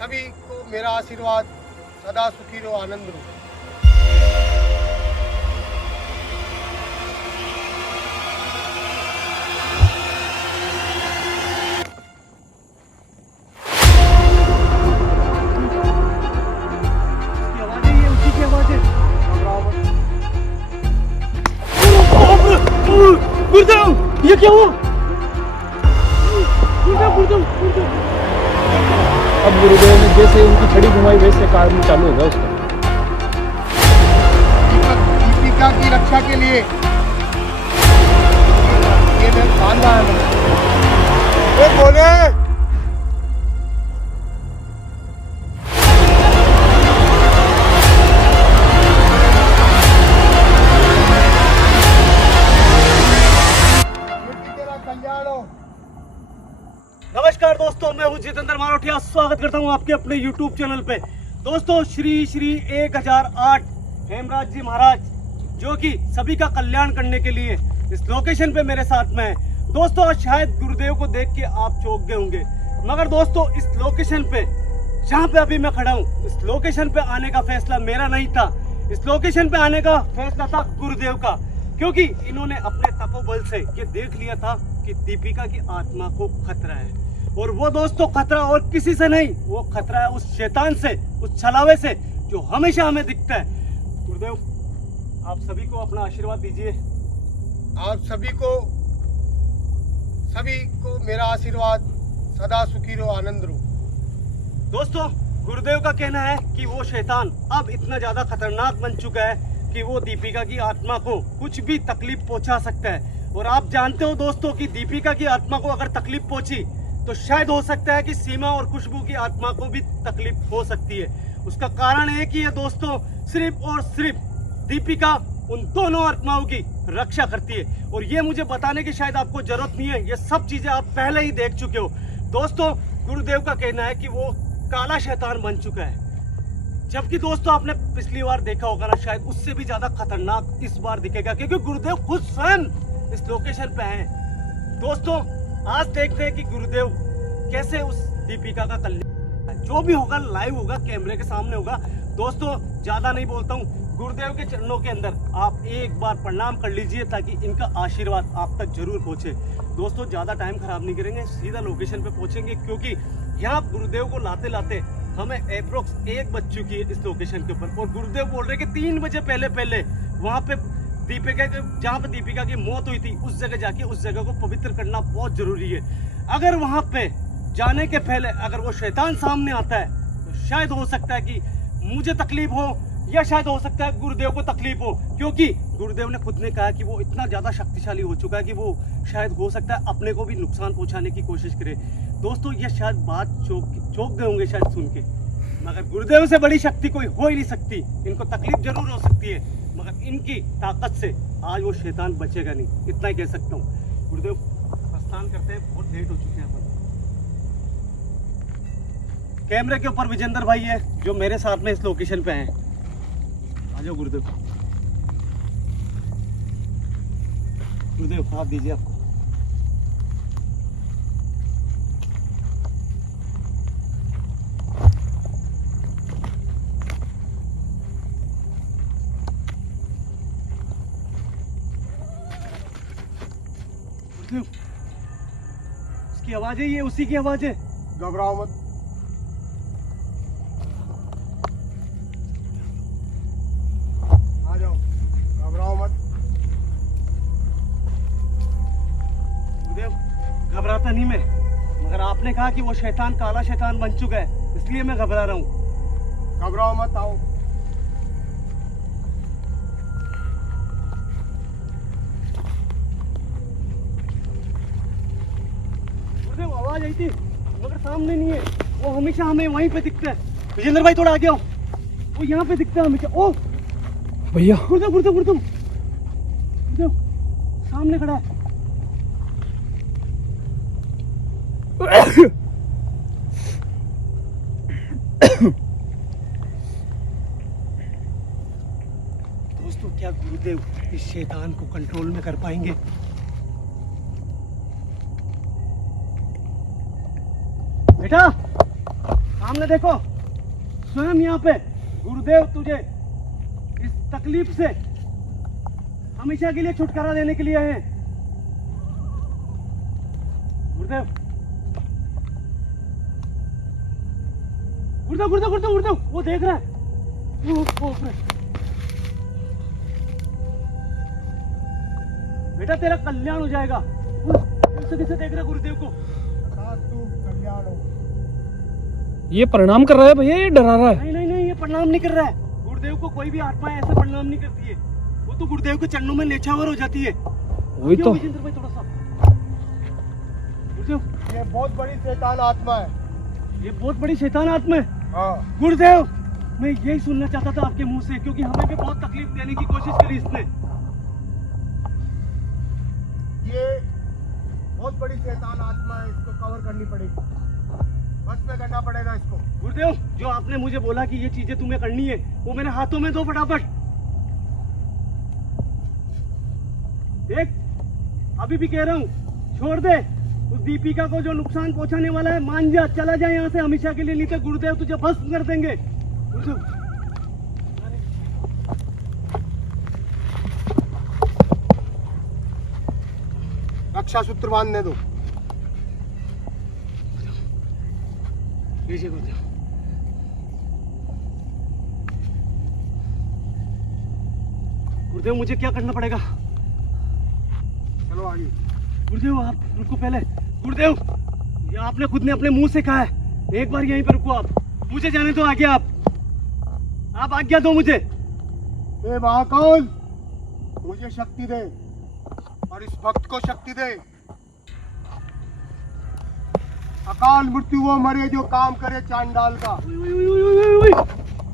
सभी को मेरा आशीर्वाद, सदा सुखी रहो, आनंद रहो। गुरुदेव, ये क्या हुआ? गुरुदेव, अब गुरुदेव ने जैसे उनकी छड़ी घुमाई वैसे काम चालू होगा उसका। दीपिका की रक्षा के लिए ये मैं बांधा है। बोले नमस्कार दोस्तों, मैं हूं जितेंद्र मारोठिया। स्वागत करता हूं आपके अपने YouTube चैनल पे। दोस्तों, श्री 1008 हेमराज जी महाराज, जो कि सभी का कल्याण करने के लिए इस लोकेशन पे मेरे साथ में है। दोस्तों, शायद गुरुदेव को देख के आप चौंक गए होंगे, मगर दोस्तों इस लोकेशन पे जहाँ पे अभी मैं खड़ा हूँ, इस लोकेशन पे आने का फैसला मेरा नहीं था। इस लोकेशन पे आने का फैसला था गुरुदेव का, क्योंकि इन्होंने अपने तपोबल से ये देख लिया था कि दीपिका की आत्मा को खतरा है। और वो दोस्तों खतरा और किसी से नहीं, वो खतरा है उस शैतान से, उस छलावे से जो हमेशा हमें दिखता है। गुरुदेव, आप सभी को अपना आशीर्वाद दीजिए। आप सभी को मेरा आशीर्वाद, सदा सुखी रहो, आनंद रहो। दोस्तों, गुरुदेव का कहना है कि वो शैतान अब इतना ज्यादा खतरनाक बन चुका है कि वो दीपिका की आत्मा को कुछ भी तकलीफ पहुंचा सकता है। और आप जानते हो दोस्तों कि दीपिका की आत्मा को अगर तकलीफ पहुंची तो शायद हो सकता है कि सीमा और खुशबू की आत्मा को भी तकलीफ हो सकती है। उसका कारण एक ही है दोस्तों, सिर्फ और सिर्फ दीपिका उन दोनों आत्माओं की रक्षा करती है। और ये मुझे बताने की शायद आपको जरूरत नहीं है, ये सब चीजें आप पहले ही देख चुके हो। दोस्तों, गुरुदेव का कहना है कि वो काला शैतान बन चुका है, जबकि दोस्तों आपने पिछली बार देखा होगा ना, शायद उससे भी ज्यादा खतरनाक इस बार दिखेगा, क्योंकि गुरुदेव खुद स्वयं इस लोकेशन पे हैं। दोस्तों, आज देखते हैं कि गुरुदेव कैसे उस दीपिका का कल्याण, जो भी होगा लाइव होगा, कैमरे के सामने होगा। दोस्तों, ज्यादा नहीं बोलता हूँ, गुरुदेव के चरणों के अंदर आप एक बार प्रणाम कर लीजिए ताकि इनका आशीर्वाद आप तक जरूर पहुंचे। दोस्तों, ज्यादा टाइम खराब नहीं करेंगे, सीधा लोकेशन पे पहुंचेंगे, क्योंकि यहाँ गुरुदेव को लाते लाते हमें अप्रोक्स 1 बज चुकी है इस लोकेशन के ऊपर। और गुरुदेव बोल रहे कि 3 बजे पहले वहाँ पे दीपिका के, जहाँ पे दीपिका की मौत हुई थी, उस जगह जाके उस जगह को पवित्र करना बहुत जरूरी है। अगर वहाँ पे जाने के पहले अगर वो शैतान सामने आता है तो शायद हो सकता है कि मुझे तकलीफ हो, या शायद हो सकता है गुरुदेव को तकलीफ हो, क्योंकि गुरुदेव ने खुद ने कहा कि वो इतना ज्यादा शक्तिशाली हो चुका है कि वो शायद हो सकता है अपने को भी नुकसान पहुंचाने की कोशिश करे। दोस्तों, ये शायद बात चौंक गए होंगे शायद सुन के, मगर गुरुदेव से बड़ी शक्ति कोई हो ही नहीं सकती। इनको तकलीफ जरूर हो सकती है, मगर इनकी ताकत से आज वो शैतान बचेगा नहीं, इतना ही कह सकता हूँ। गुरुदेव प्रस्थान करते हैं, बहुत लेट हो चुके हैं अपन। कैमरे के ऊपर विजेंद्र भाई है जो मेरे साथ में इस लोकेशन पे हैं। आ जाओ गुरुदेव। गुरुदेव, हाथ दीजिए आपको। उसकी आवाज है, ये उसी की आवाज है। घबराओ मत, आ जाओ, घबराओ मत। गुरुदेव, घबराता नहीं मैं, मगर आपने कहा कि वो शैतान काला शैतान बन चुका है, इसलिए मैं घबरा रहा हूँ। घबराओ मत, आओ। गुरुदेव, आवाज आई थी मगर सामने नहीं है, वो हमेशा हमें वहीं पे दिखता है। विजेंद्र भाई थोड़ा आगे आओ, वो यहाँ पे दिखता है हमेशा। ओ भैया, गुरुदेव, गुरुदेव, गुरुदेव, गुरुदेव सामने खड़ा है। दोस्तों, क्या गुरुदेव इस शैतान को कंट्रोल में कर पाएंगे? बेटा, सामने देखो, स्वयं यहाँ पे गुरुदेव तुझे इस तकलीफ से हमेशा के लिए छुटकारा देने के लिए आए हैं। गुरुदेव, गुरुदेव, गुरुदेव, गुरुदेव, गुरुदेव, वो देख रहा है, वो बेटा तेरा कल्याण हो जाएगा। कैसे कैसे देख रहा गुरुदेव को। तू कल्याण हो। ये प्रणाम कर रहा है भैया, ये डरा रहा है। नहीं नहीं नहीं, ये प्रणाम नहीं कर रहा है। गुरुदेव को कोई भी आत्मा ऐसे प्रणाम नहीं करती है, वो तो गुरुदेव के चरणों में नेछावर हो जाती है। वही तो। विजेंद्र भाई थोड़ा सा गुरुदेव, ये बहुत बड़ी शैतान आत्मा है। ये बहुत बड़ी शैतान आत्मा है। हाँ। गुरुदेव, मैं यही सुनना चाहता था आपके मुंह से, क्योंकि हमें भी बहुत तकलीफ देने की कोशिश करी इसने। ये बहुत बड़ी शैतान आत्मा है, इसको कवर करनी पड़ेगी, बस में करना पड़ेगा इसको। गुरुदेव, जो आपने मुझे बोला कि ये चीजें तुम्हें करनी है, वो मेरे हाथों में दो फटाफट। देख, अभी भी कह रहा हूँ, छोड़ दे उस दीपिका को जो नुकसान पहुंचाने वाला है। मान जा, चला जा यहाँ से हमेशा के लिए, नहीं तो गुरुदेव तुझे भस्म कर देंगे। गुरुदेव, रक्षा सूत्र बांधने दो। लीजिए गुरुदेव। गुरुदेव, मुझे क्या करना पड़ेगा? चलो आगे। गुरुदेव, आप रुको पहले। गुरुदेव, ये आपने खुद ने अपने मुंह से कहा है, एक बार यहीं पर रुको आप, मुझे जाने दो आगे। आप आज्ञा दो मुझे। हे महाकाल, मुझे शक्ति दे और इस भक्त को शक्ति दे। अकाल मृत्यु वो मरे जो काम करे चांडाल का।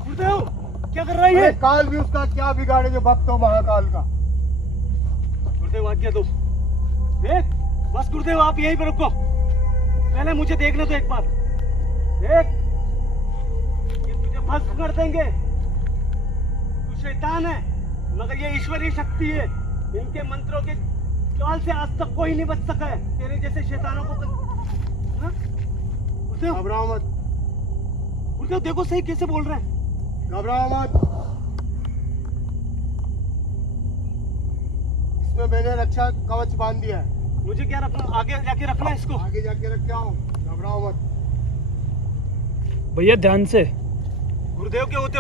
गुरुदेव, क्या कर रहा है ये? काल भी उसका क्या बिगाड़े जो भक्त हो महाकाल का। गुरुदेव, आज्ञा दो। देख, बस गुरुदेव, आप यहीं पर रुको, पहले मुझे देखने दो एक बार। देख, ये तुझे भस्म कर देंगे। तू शैतान है, मगर ये ईश्वरीय शक्ति है। इनके मंत्रों के जाल से आज तक कोई नहीं बच सका है। तेरे जैसे शैतानों को हाँ? गुरुदेव, घबराओ मत, गुरुदेव देखो सही कैसे बोल रहे हैं। घबराओ मत। इसमें मैंने रक्षा कवच बांध दिया है। मुझे क्या रखना, आगे जाके रखना है इसको। आगे जाके रख के आओ, घबराओ मत। भैया ध्यान से। गुरुदेव के होते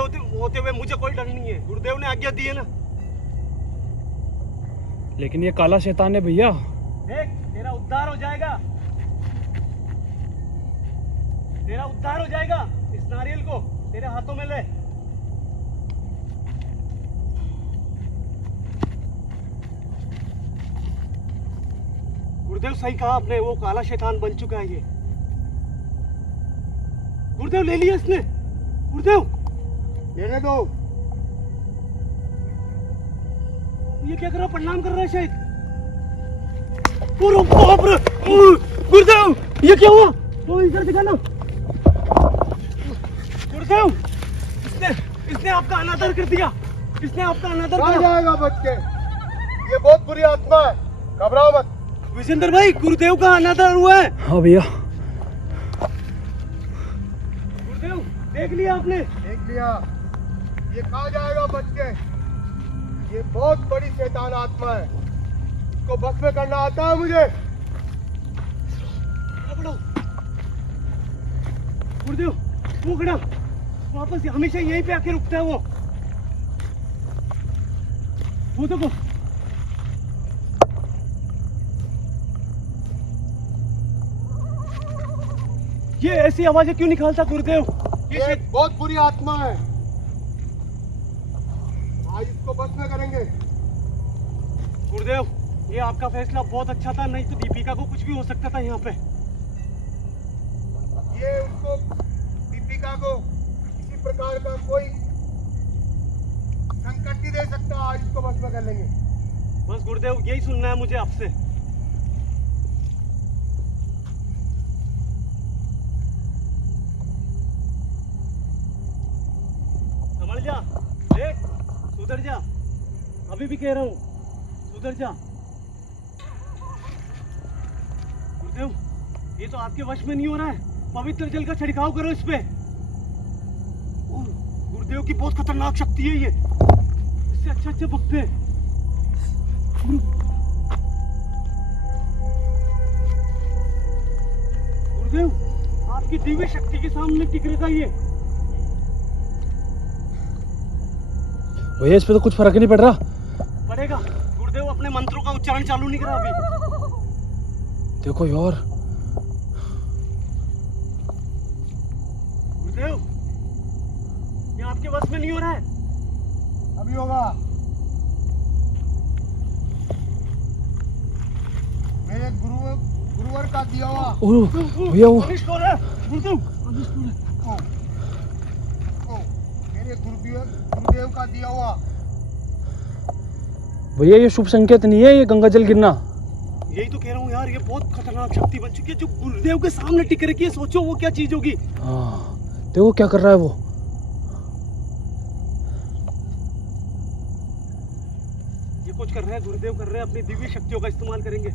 हुए मुझे कोई डर नहीं है। गुरुदेव ने आज्ञा दी है ना। लेकिन ये काला शैतान है भैया। देख, तेरा उद्धार हो जाएगा, तेरा उद्धार हो जाएगा। इस नारियल को तेरे हाथों में ले। गुरुदेव, सही कहा आपने, वो काला शैतान बन चुका है ये। गुरुदेव, ले लिया इसने। गुरुदेव, लेने दो। ये क्या कर रहा, प्रणाम कर रहा है शायद। बाप रे, गुरुदेव, ये क्या हुआ? वो इधर दिखाना। गुरुदेव, इसने आपका अनादर कर दिया। इसने आपका अनादर कहाँ किया। जाएगा बच के? ये बहुत बुरी आत्मा है, घबराओ मत। विजेंद्र भाई, गुरुदेव का अनादर हुआ है। हाँ भैया। गुरुदेव, देख लिया आपने? देख लिया। ये कहाँ जाएगा बच के? ये बहुत बड़ी शैतान आत्मा है, इसको भस्म करना आता है मुझे। गुरुदेव, वो खड़ा, वापस हमेशा यहीं पे आके रुकता है वो देखो। ये ऐसी आवाजें क्यों निकालता गुरुदेव? ये बहुत बुरी आत्मा है, आज इसको भस्म करेंगे। गुरुदेव, ये आपका फैसला बहुत अच्छा था, नहीं तो दीपिका को कुछ भी हो सकता था यहाँ पे। ये उसको, दीपिका को किसी प्रकार का कोई संकट नहीं दे सकता, आज इसको भस्म कर लेंगे। बस गुरुदेव, यही सुनना है मुझे आपसे। संभल जा, देख, सुधर जा, अभी भी कह रहा हूँ, सुधर जा। गुरुदेव, ये तो आपके वश में नहीं हो रहा है। पवित्र जल का छिड़काव करो इस पे। गुरुदेव की बहुत खतरनाक शक्ति है ये, इससे अच्छे भक्त हैं। गुरुदेव आपकी दिव्य शक्ति के सामने टिक रहेगा ये। भैया इस पे तो कुछ फर्क ही नहीं पड़ रहा। पड़ेगा, गुरुदेव अपने मंत्रों का उच्चारण चालू नहीं करा अभी। देखो यार, गुरुदेव ये आपके बस में नहीं हो रहा है। अभी होगा। मेरे गुरुवर का दिया हुआ भैया वो अनिष्ट हो रहा है गुरुदेव, अनिष्ट हो रहा है। मेरे गुरुदेव का दिया हुआ। भैया ये शुभ संकेत नहीं है, ये गंगा जल गिरना। यही तो कह रहा हूँ यार, ये बहुत खतरनाक शक्ति बन चुकी है जो गुरुदेव के सामने टिक रखी है। सोचो वो क्या चीज होगी। हाँ देखो क्या कर रहा है वो। ये कुछ कर रहे हैं, गुरुदेव कर रहे हैं, अपनी दिव्य शक्तियों का इस्तेमाल करेंगे।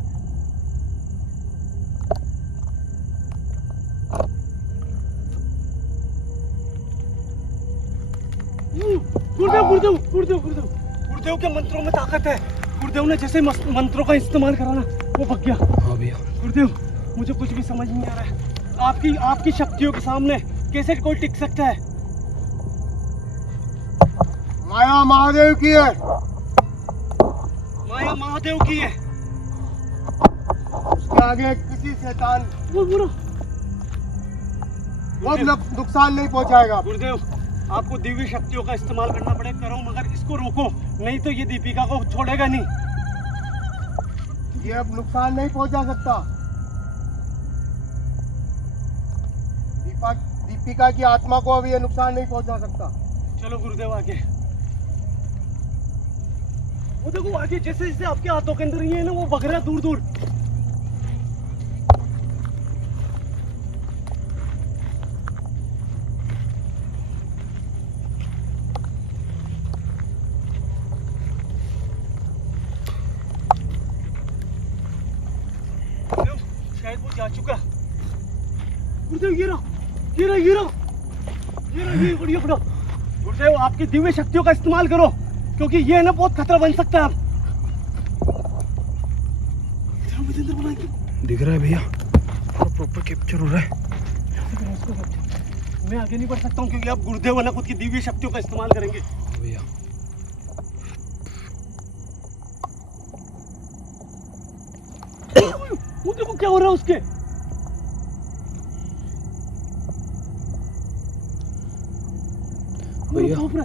गुरुदेव गुरुदेव गुरुदेव गुरुदेव गुरुदेव के मंत्रों में ताकत है। गुरुदेव ने जैसे मंत्रों का इस्तेमाल करा ना, वो भग गया। हाँ भैया। गुरुदेव मुझे कुछ भी समझ नहीं आ रहा है। आपकी शक्तियों के सामने कैसे कोई टिक सकता है? माया महादेव की है। माया महादेव की है। उसके आगे किसी शैतान वो नुकसान नहीं पहुंचाएगा। गुरुदेव आपको दिव्य शक्तियों का इस्तेमाल करना पड़ेगा, करो मगर इसको रोको, नहीं तो ये दीपिका को छोड़ेगा नहीं। ये अब नुकसान नहीं पहुंचा सकता। दीपिका की आत्मा को अब ये नुकसान नहीं पहुंचा सकता। चलो गुरुदेव आगे। वो देखो आगे जैसे जैसे आपके हाथों के अंदर ये है ना, वो भग रहा है दूर दूर। शायद वो जा चुका। गुरुदेव ये बढ़िया बड़ा। गुरुदेव आपकी दिव्य शक्तियों का इस्तेमाल करो, क्योंकि ये ना बहुत खतरा बन सकता है। दिख रहा है भैया, प्रॉपर कैप्चर हो रहा है। मैं आगे नहीं बढ़ सकता हूँ क्योंकि आप गुरुदेव है ना, खुद की दिव्य शक्तियों का इस्तेमाल करेंगे। भैया वो देखो क्या हो रहा है उसके। भैया वो क्या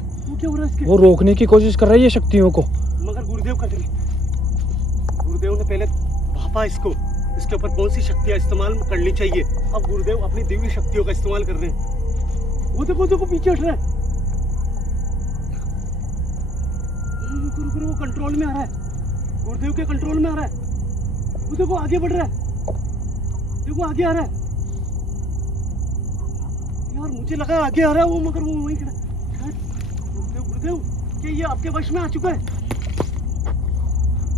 हो रहा है इसके। वो रोकने की कोशिश कर रहा है ये शक्तियों को, मगर गुरुदेव कर देंगे। गुरुदेव ने पहले भापा इसको, इसके ऊपर कौन सी शक्तियां इस्तेमाल करनी चाहिए। अब गुरुदेव अपनी दिव्य शक्तियों का इस्तेमाल कर रहे हैं। वो देखो पीछे हट रहा है। वो कंट्रोल में आ रहा है, गुरुदेव के कंट्रोल में आ रहा है। वो देखो आगे बढ़ रहा है, देखो आगे आ रहा है। यार मुझे लगा आगे आ रहा है वो, मगर वो वहीं खड़ा है। गुरुदेव क्या ये आपके वश में आ चुका है?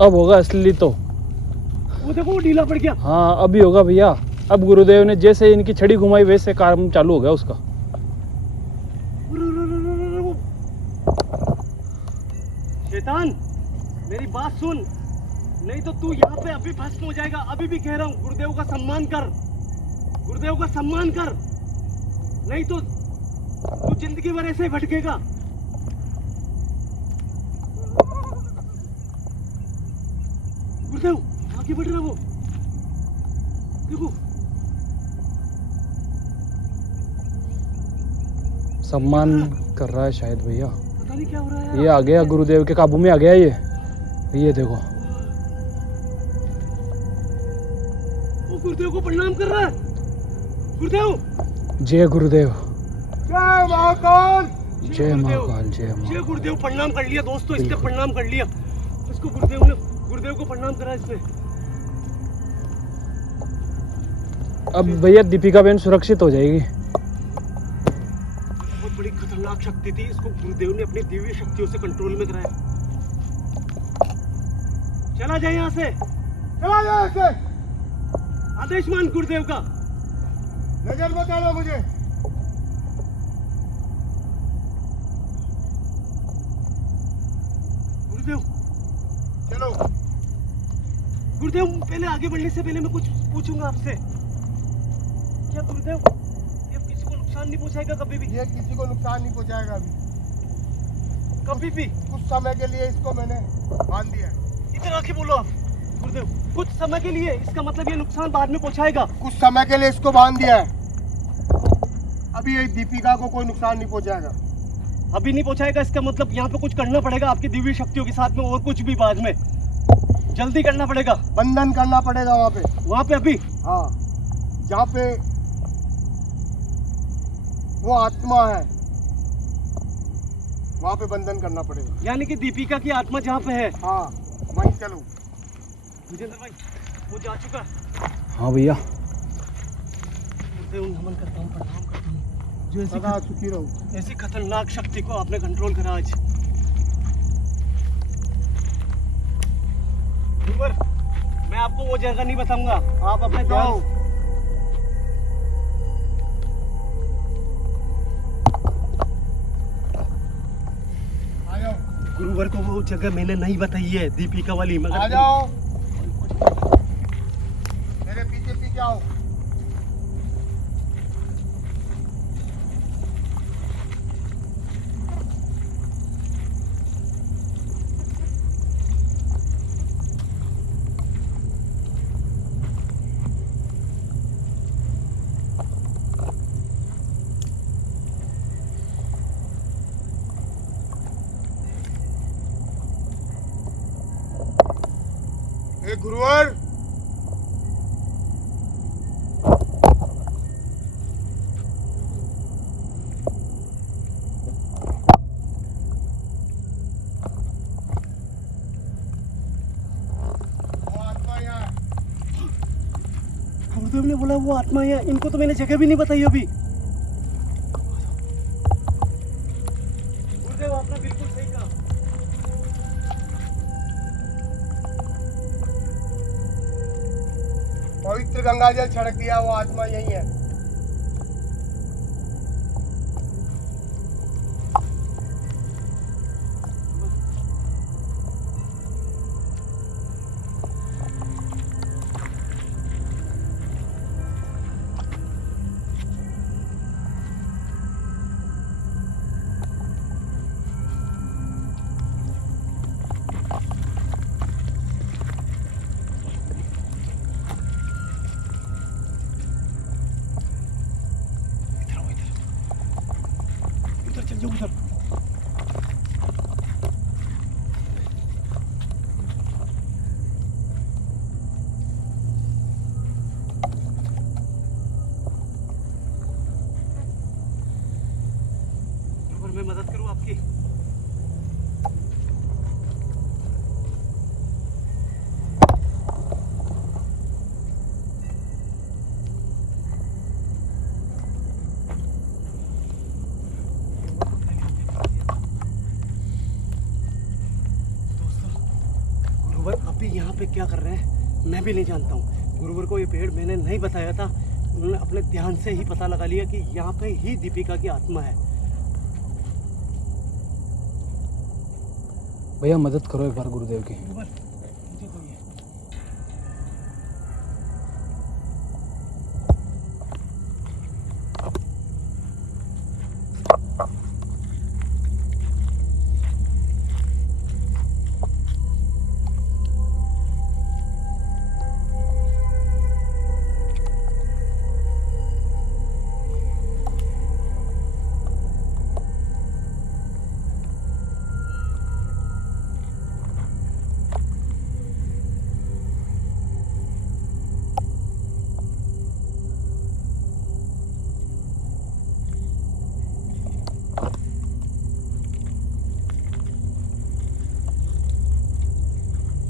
अब होगा असली तो। वो देखो वो ढीला पड़ गया। हाँ अभी होगा भैया। अब गुरुदेव ने जैसे इनकी छड़ी घुमाई वैसे काम चालू हो गया उसका। शैतान मेरी बात सुन, नहीं तो तू यहाँ पे अभी भस्म हो जाएगा। अभी भी कह रहा हूँ गुरुदेव का सम्मान कर, गुरुदेव का सम्मान कर, नहीं तो तू जिंदगी भर ऐसे ही भटकेगा। गुरुदेव आगे बढ़ रहा वो, देखो। सम्मान कर रहा है शायद भैया। पता नहीं क्या हो रहा है। ये आ गया, गुरुदेव के काबू में आ गया ये देखो। वो गुरुदेव को प्रणाम कर रहा है। गुरुदेव जय गुरुदेव, जय महाकाल, जय महाकाल, जय जय महाकाल। गुरुदेव। प्रणाम कर लिया दोस्तों, इसने प्रणाम कर लिया। इसको गुरुदेव को प्रणाम करा इसने। अब भैया दीपिका बहन सुरक्षित हो जाएगी। बहुत बड़ी खतरनाक शक्ति थी, इसको गुरुदेव ने अपनी दिव्य शक्तियों से कंट्रोल में कराया। चला जाए यहाँ से, चला जाए ऐसे। आदेश मान गुरुदेव का। नजर बताना मुझे। गुरुदेव चलो। गुरुदेव, पहले आगे बढ़ने से पहले मैं कुछ पूछूंगा आपसे। क्या गुरुदेव ये किसी को नुकसान नहीं पहुंचाएगा कभी भी? ये किसी को नुकसान नहीं पहुंचाएगा अभी, कभी भी? कुछ समय के लिए इसको मैंने बांध दिया है। इधर आके बोलो आप। गुरुदेव, कुछ समय के लिए, इसका मतलब ये नुकसान बाद में पहुंचाएगा। कुछ समय के लिए इसको बांध दिया है, अभी ये दीपिका को कोई नुकसान नहीं पहुंचाएगा। अभी नहीं पहुंचाएगा, इसका मतलब यहाँ पे कुछ करना पड़ेगा आपकी दिव्य शक्तियों के साथ में, और कुछ भी बाद में जल्दी करना पड़ेगा। बंधन करना पड़ेगा वहाँ पे अभी। हाँ, जहाँ पे वो आत्मा है वहाँ पे बंधन करना पड़ेगा। यानी कि दीपिका की आत्मा जहाँ पे है। हाँ, वहीं चलो। विजेंद्र भाई, वो जा चुका। हाँ भैया। गुरुदेव, नमन करता हूँ, प्रणाम करता हूँ। जो सदा सुखी रहो। ऐसी खतरनाक शक्ति को आपने कंट्रोल करा आज। गुरुवर, मैं आपको वो जगह नहीं बताऊंगा, आप अपने जाओ। आ जाओ। गुरुवर को वो जगह मैंने नहीं बताई है, दीपिका वाली, मगर आ जाओ, मेरे पीछे पीछे आओ। ए गुरुवर, वो आत्मा यहाँ है। गुरुदेव ने बोला वो आत्मा है। इनको तो मैंने जगह भी नहीं बताई अभी। गुरुदेव, आपने बिल्कुल सही कहा। पवित्र गंगा जल छिड़क दिया, वो आत्मा यही है। उधर चल जाओ, उधर। गुरुवर, मैं मदद करूं आपकी? गुरुवर अभी यहाँ पे क्या कर रहे हैं मैं भी नहीं जानता हूँ। गुरुवर को ये पेड़ मैंने नहीं बताया था, उन्होंने अपने ध्यान से ही पता लगा लिया कि यहाँ पे ही दीपिका की आत्मा है। भैया मदद करो एक बार गुरुदेव की। गुरुवर, मुझे तो ये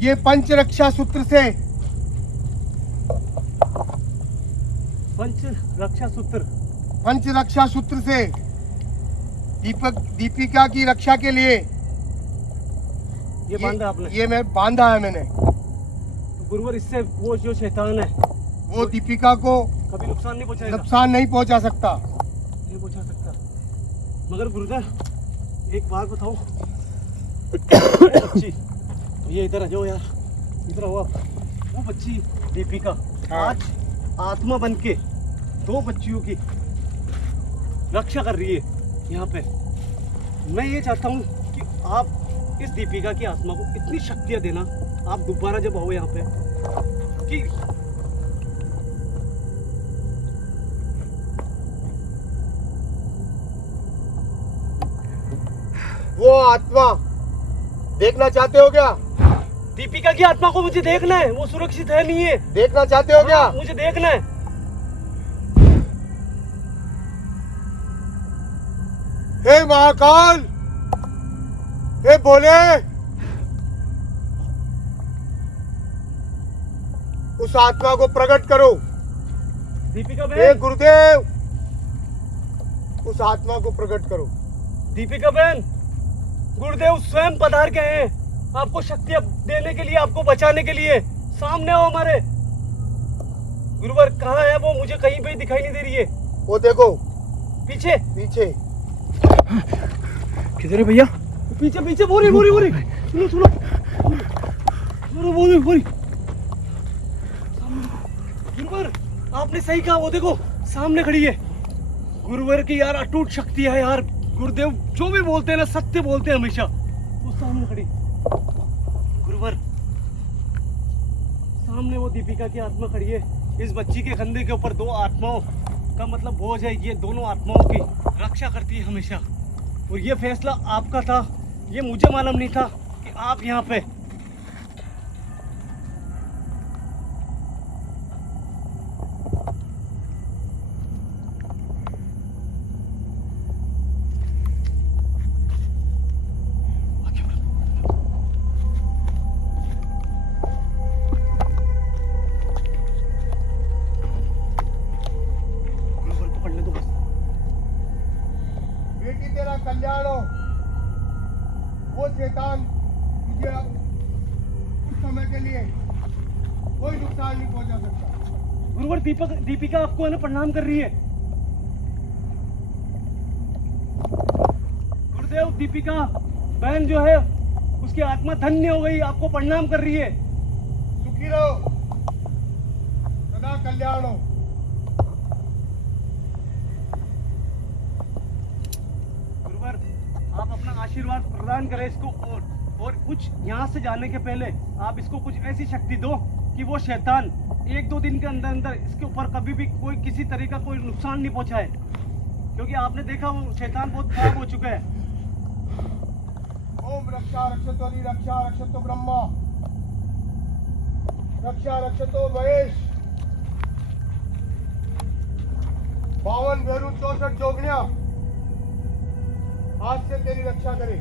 ये पंच रक्षा सूत्र से, पंच रक्षा सूत्र, पंच रक्षा सूत्र से दीपिका की रक्षा के लिए ये बांधा आपने? ये मैं बांधा है मैंने। गुरुवर, इससे वो जो शैतान है वो दीपिका को कभी नुकसान नहीं पहुंचाएगा? नुकसान नहीं पहुंचा सकता। नहीं पहुंचा सकता। मगर गुरुदेव, एक बात बताओ, सच्ची ये इधर आ जाओ यार, इधर आओ आप। वो बच्ची दीपिका आज आत्मा बन के 2 बच्चियों की रक्षा कर रही है यहाँ पे। मैं ये चाहता हूँ कि आप इस दीपिका की आत्मा को इतनी शक्तियाँ देना, आप दोबारा जब आओ यहाँ पे कि वो आत्मा देखना चाहते हो क्या? दीपिका की आत्मा को मुझे देखना है, वो सुरक्षित है नहीं है। देखना चाहते हो क्या? हाँ, मुझे देखना है। हे महाकाल, हे बोले, उस आत्मा को प्रकट करो। दीपिका हे बहन, गुरुदेव, उस आत्मा को प्रकट करो। दीपिका बहन, गुरुदेव स्वयं पधार गए हैं आपको शक्तियां देने के लिए, आपको बचाने के लिए। सामने हो हमारे। गुरुवर कहाँ है वो? मुझे कहीं पे दिखाई नहीं दे रही है। वो देखो पीछे पीछे। किधर है भैया? पीछे पीछे। बोरी बोरी बोरी, सुनो सुनो सुनो, बोरी बोरी। गुरुवर आपने सही कहा, वो देखो सामने खड़ी है। गुरुवर की यार अटूट शक्ति है यार। गुरुदेव जो भी बोलते हैं ना, सत्य बोलते हैं हमेशा। वो सामने खड़ी गुरुवर, सामने वो दीपिका की आत्मा खड़ी है। इस बच्ची के कंधे के ऊपर 2 आत्माओं का मतलब बोझ है। ये दोनों आत्माओं की रक्षा करती है हमेशा। और ये फैसला आपका था, ये मुझे मालूम नहीं था कि आप यहाँ पे। बेटी तेरा कल्याण हो। वो शैतान तुझे कुछ समय के लिए कोई नुकसान नहीं पहुंचा सकता। गुरुवर दीपिका आपको है ना प्रणाम कर रही है। गुरुदेव दीपिका बहन जो है उसकी आत्मा धन्य हो गई, आपको प्रणाम कर रही है। सुखी रहो, सदा कल्याण हो। गुरुवर आप अपना आशीर्वाद प्रदान करें इसको। और कुछ यहाँ से जाने के पहले आप इसको कुछ ऐसी शक्ति दो कि वो शैतान 1-2 दिन के अंदर अंदर इसके ऊपर कभी भी कोई किसी तरह का कोई नुकसान नहीं पहुंचाए। क्योंकि आपने देखा वो शैतान बहुत खराब हो चुका है। ओम रक्षा रक्षतो रक्षा रक्षतो ब्रह्मा, रक्षा रक्षतो महेश। 52 भेरू 64 जोगनिया आज से तेरी रक्षा करे।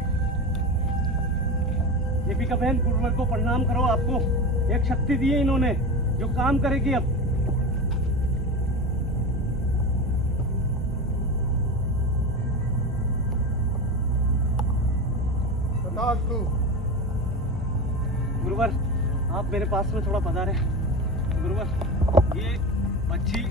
दीपिका बहन गुरुवर को प्रणाम करो। आपको एक शक्ति दी है इन्होंने जो काम करेगी अब। तथास्तु। गुरुवर आप मेरे पास में थोड़ा पधारे। गुरुवर ये बच्ची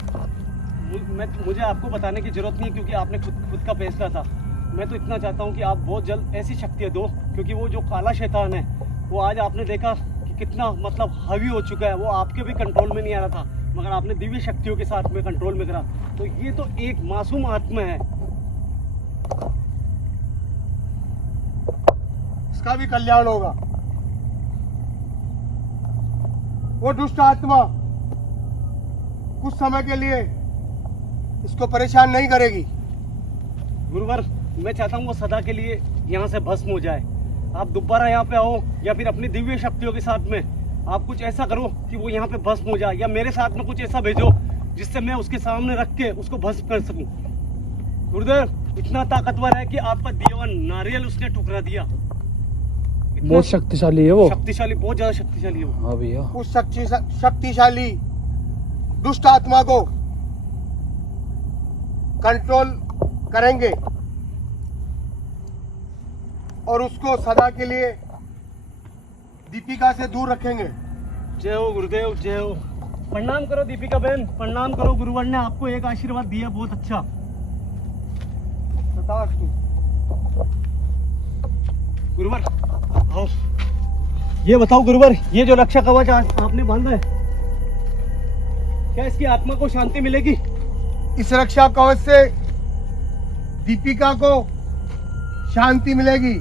मुझे आपको बताने की जरूरत नहीं, क्योंकि आपने खुद का फैसला था। मैं तो इतना चाहता हूँ कि आप बहुत जल्द ऐसी शक्तियाँ दो, क्योंकि वो जो काला शैतान है वो आज आपने देखा कि कितना मतलब हावी हो चुका है। वो आपके भी कंट्रोल में नहीं आ रहा था, मगर आपने दिव्य शक्तियों के साथ में कंट्रोल में करा। तो ये तो एक मासूम आत्मा है, इसका भी कल्याण होगा। वो दुष्ट आत्मा कुछ समय के लिए इसको परेशान नहीं करेगी। गुरुवर मैं चाहता हूँ वो सदा के लिए यहाँ से भस्म हो जाए। आप दोबारा यहाँ पे आओ, या फिर अपनी दिव्य शक्तियों के साथ में आप कुछ ऐसा करो कि वो यहाँ पे भस्म हो जाए, या मेरे साथ में कुछ ऐसा भेजो जिससे मैं उसके सामने रख के उसको भस्म कर सकूं। गुरुदेव इतना ताकतवर है कि आपका दिया हुआ नारियल उसने ठुकरा दिया। बहुत शक्तिशाली है वो। शक्तिशाली, बहुत ज्यादा शक्तिशाली है वो। हाँ भैया। उस शक्तिशाली दुष्ट आत्मा को कंट्रोल करेंगे और उसको सदा के लिए दीपिका से दूर रखेंगे। जय हो गुरुदेव, जय हो। प्रणाम करो दीपिका बहन, प्रणाम करो। गुरुवर ने आपको एक आशीर्वाद दिया बहुत अच्छा। तथास्तु। गुरुवर आओ। ये बताओ गुरुवर, ये जो रक्षा कवच आपने बांधा है, क्या इसकी आत्मा को शांति मिलेगी? इस रक्षा कवच से दीपिका को शांति मिलेगी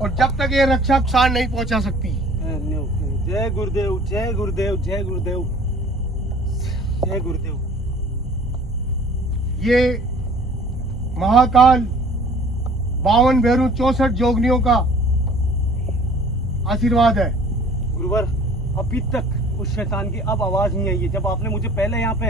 और जब तक ये रक्षा नुकसान नहीं पहुंचा सकती। जय गुरुदेव, जय गुरुदेव, जय गुरुदेव, जय गुरुदेव। ये महाकाल 52 भैरू 64 जोगनियों का आशीर्वाद है। गुरुवर, अभी तक उस शैतान की अब आवाज नहीं आई है। जब आपने मुझे पहले यहाँ पे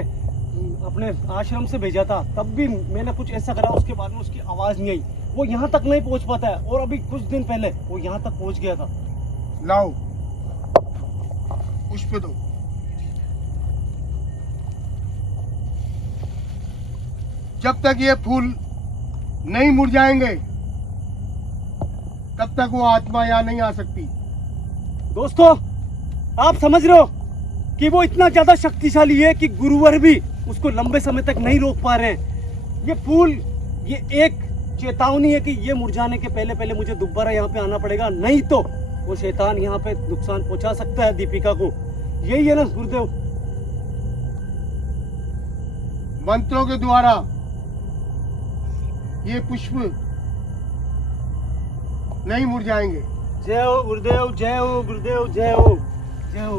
अपने आश्रम से भेजा था तब भी मैंने कुछ ऐसा करा, उसके बाद में उसकी आवाज नहीं आई। वो यहाँ तक नहीं पहुँच पाता है और अभी कुछ दिन पहले वो यहाँ तक पहुँच गया था। लाओ पुष्प दो। जब तक ये फूल नहीं मुरझाएंगे तब तक वो आत्मा यहाँ नहीं आ सकती। दोस्तों, आप समझ रहे हो कि वो इतना ज्यादा शक्तिशाली है कि गुरुवर भी उसको लंबे समय तक नहीं रोक पा रहे हैं। ये फूल, ये एक चेतावनी है कि ये मुरझाने के पहले पहले मुझे दोबारा यहाँ पे आना पड़ेगा, नहीं तो वो शैतान यहाँ पे नुकसान पहुंचा सकता है दीपिका को। यही है ना गुरुदेव? मंत्रों के द्वारा ये पुष्प नहीं मुरझाएंगे। जय हो गुरुदेव, जय हो गुरुदेव, जय हो, जय हो।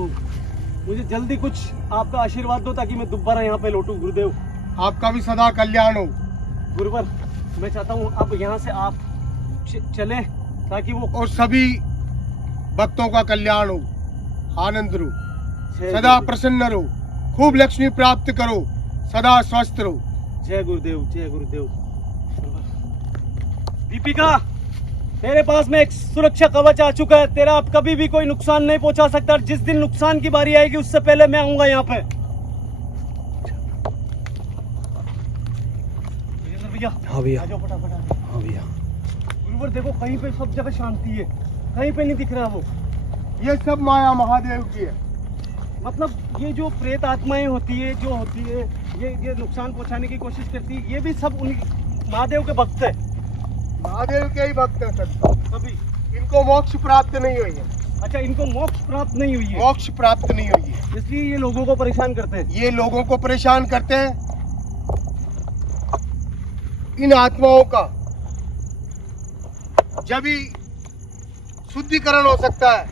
मुझे जल्दी कुछ आपका आशीर्वाद दो ताकि मैं दोबारा यहाँ पे लौटूं गुरुदेव। आपका भी सदा कल्याण हो। गुरुवर, मैं चाहता हूँ अब यहाँ से आप चलें ताकि वो और सभी भक्तों का कल्याण हो। आनंद रहो, जय सदा गुरुदेव। प्रसन्न रहो, खूब लक्ष्मी प्राप्त करो, सदा स्वस्थ रहो। जय गुरुदेव, जय गुरुदेव। दीपिका, तेरे पास में एक सुरक्षा कवच आ चुका है। तेरा अब कभी भी कोई नुकसान नहीं पहुंचा सकता। और जिस दिन नुकसान की बारी आएगी उससे पहले मैं आऊंगा यहाँ पे। भैया, हाँ भैया, आ जाओ फटाफट। हाँ भैया। गुरुवर देखो, कहीं पे सब जगह शांति है, कहीं पे नहीं दिख रहा वो। ये सब माया महादेव की है। मतलब ये जो प्रेत आत्माएं होती है, जो होती है, ये नुकसान पहुंचाने की कोशिश करती है, ये भी सब उन महादेव के भक्त है। महादेव के ही भक्त हैं सब। सभी। इनको मोक्ष प्राप्त नहीं हुई है। अच्छा, इनको मोक्ष प्राप्त नहीं हुई है, मोक्ष प्राप्त नहीं हुई है, इसलिए ये लोगों को परेशान करते हैं। ये लोगों को परेशान करते हैं। इन आत्माओं का जब ही शुद्धिकरण हो सकता है,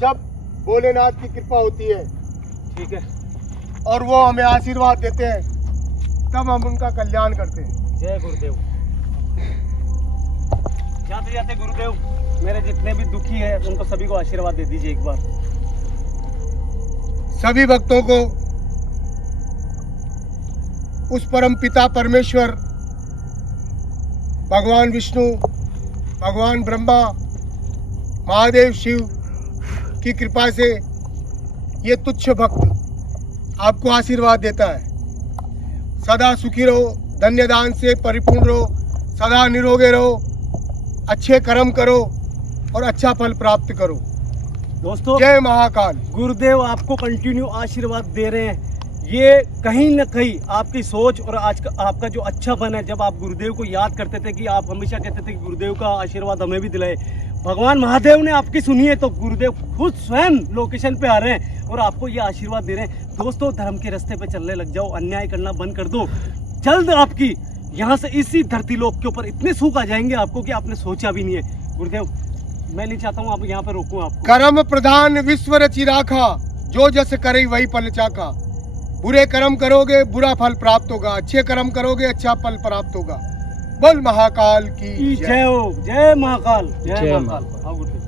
जब भोलेनाथ की कृपा होती है ठीक है, और वो हमें आशीर्वाद देते हैं, तब हम उनका कल्याण करते हैं। जय गुरुदेव। जाते जाते गुरुदेव, मेरे जितने भी दुखी है उनको सभी को आशीर्वाद दे दीजिए एक बार। सभी भक्तों को उस परम पिता परमेश्वर भगवान विष्णु, भगवान ब्रह्मा, महादेव शिव की कृपा से ये तुच्छ भक्त आपको आशीर्वाद देता है। सदा सुखी रहो, धन्य दान से परिपूर्ण रहो, सदा निरोगे रहो, अच्छे कर्म करो और अच्छा फल प्राप्त करो। दोस्तों, जय महाकाल। गुरुदेव आपको कंटिन्यू आशीर्वाद दे रहे हैं। ये कहीं न कहीं आपकी सोच और आज का आपका जो अच्छापन है, जब आप गुरुदेव को याद करते थे कि आप हमेशा कहते थे कि गुरुदेव का आशीर्वाद हमें भी दिलाए, भगवान महादेव ने आपकी सुनी है, तो गुरुदेव खुद स्वयं लोकेशन पे आ रहे हैं और आपको ये आशीर्वाद दे रहे हैं। दोस्तों, धर्म के रास्ते पे चलने लग जाओ, अन्याय करना बंद कर दो। जल्द आपकी यहाँ से इसी धरती लोक के ऊपर इतने सुख आ जाएंगे आपको कि आपने सोचा भी नहीं है। गुरुदेव, मैं नहीं चाहता हूँ आप यहाँ पे रोकूं आपको। कर्म प्रधान विश्व रचि राखा, जो जस करे वही फल चाखा। बुरे कर्म करोगे बुरा फल प्राप्त होगा, अच्छे कर्म करोगे अच्छा फल प्राप्त होगा। बोल महाकाल की जय हो। जय महाकाल, जय जय महाकाल। हाँ गुरुदेव।